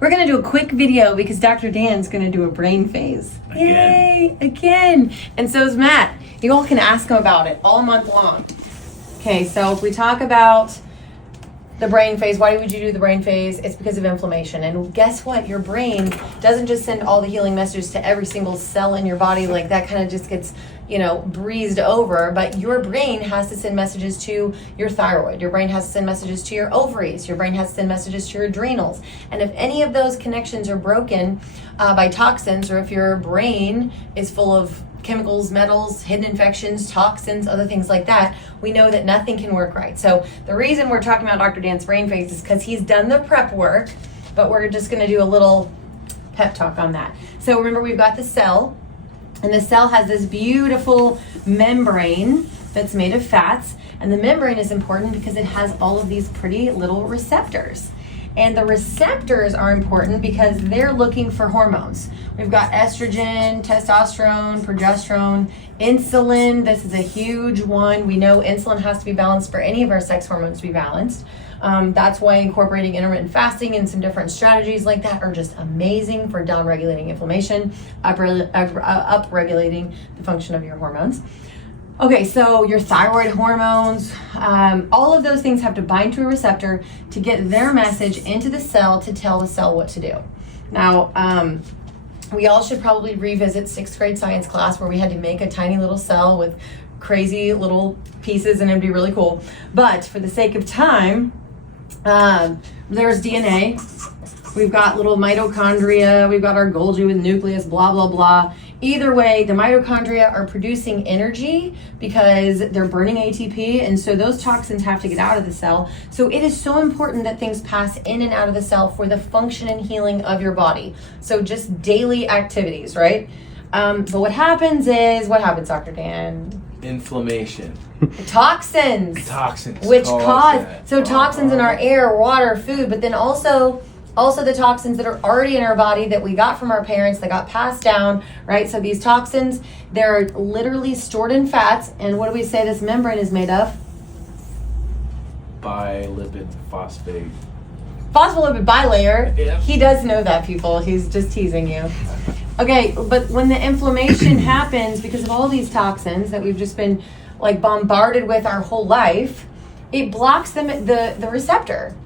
We're going to do a quick video because Dr. Dan's going to do a brain phase. Yay! Again! And so is Matt. You all can ask him about it all month long. Okay, so if we talk about the brain phase, why would you do the brain phase? It's because of inflammation. And guess what? Your brain doesn't just send all the healing messages to every single cell in your body. Like that kind of just gets, breezed over. But your brain has to send messages to your thyroid. Your brain has to send messages to your ovaries. Your brain has to send messages to your adrenals. And if any of those connections are broken by toxins, or if your brain is full of chemicals, metals, hidden infections, toxins, other things like that, we know that nothing can work right. So the reason we're talking about Dr. Dan's brain phase is because he's done the prep work, but we're just going to do a little pep talk on that. So remember, we've got the cell, and the cell has this beautiful membrane that's made of fats, and the membrane is important because it has all of these pretty little receptors. And the receptors are important because they're looking for hormones. We've got estrogen, testosterone, progesterone, insulin. This is a huge one. We know insulin has to be balanced for any of our sex hormones to be balanced. That's why incorporating intermittent fasting and some different strategies like that are just amazing for down-regulating inflammation, up-regulating the function of your hormones. Okay, so your thyroid hormones, all of those things have to bind to a receptor to get their message into the cell to tell the cell what to do. Now, we all should probably revisit 6th grade science class where we had to make a tiny little cell with crazy little pieces, and it'd be really cool. But for the sake of time, there's DNA. We've got little mitochondria. We've got our Golgi with nucleus, blah, blah, blah. Either way, the mitochondria are producing energy because they're burning ATP, and so those toxins have to get out of the cell. So it is so important that things pass in and out of the cell for the function and healing of your body. So just daily activities, right? But what happens, Dr. Dan? Inflammation. Toxins. Toxins. Which cause, so toxins in our air, water, food, but then also the toxins that are already in our body that we got from our parents, that got passed down, right? So these toxins, they're literally stored in fats. And what do we say this membrane is made of? Bilipid phosphate. Phospholipid bilayer. Yep. He does know that, people. He's just teasing you. Okay, but when the inflammation happens because of all these toxins that we've just been like bombarded with our whole life, it blocks the receptor.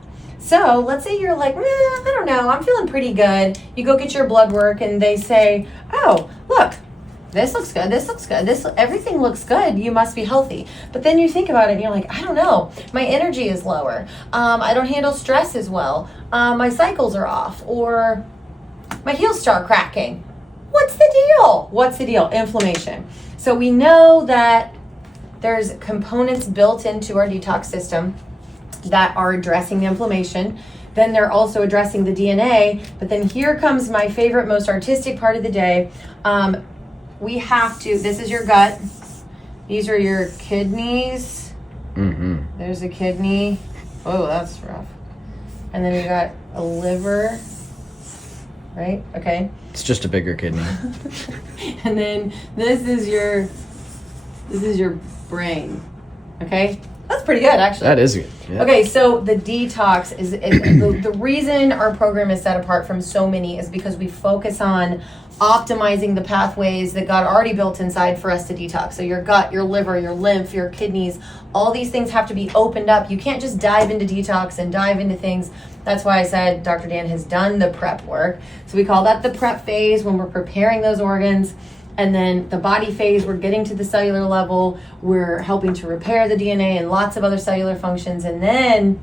So let's say you're like, I don't know, I'm feeling pretty good. You go get your blood work and they say, oh, look, this looks good, everything looks good, you must be healthy. But then you think about it and you're like, I don't know, my energy is lower. I don't handle stress as well. My cycles are off, or my heels start cracking. What's the deal? Inflammation. So we know that there's components built into our detox system that are addressing the inflammation. Then they're also addressing the DNA. But then here comes my favorite, most artistic part of the day. We have to, this is your gut. These are your kidneys. Mm-hmm. There's a kidney. Oh, that's rough. And then you got a liver, right? Okay. It's just a bigger kidney. And then this is your brain. Okay? That's pretty good, actually. That is good. Yeah. Okay, so the detox is the reason our program is set apart from so many is because we focus on optimizing the pathways that God already built inside for us to detox. So your gut, your liver, your lymph, your kidneys, all these things have to be opened up. You can't just dive into detox and dive into things. That's why I said Dr. Dan has done the prep work. So we call that the prep phase, when we're preparing those organs. And then the body phase, we're getting to the cellular level. We're helping to repair the DNA and lots of other cellular functions. And then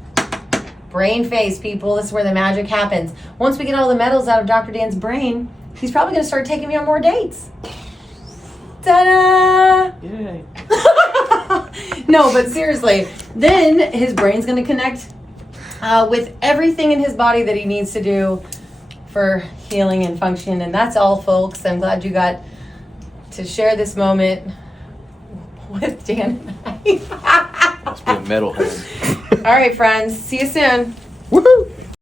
brain phase, people, this is where the magic happens. Once we get all the metals out of Dr. Dan's brain, he's probably going to start taking me on more dates. Ta-da! Yay. No, but seriously, then his brain's going to connect with everything in his body that he needs to do for healing and function. And that's all, folks. I'm glad you got to share this moment with Dan and I. Must be a metalhead. All right, friends. See you soon. Woohoo!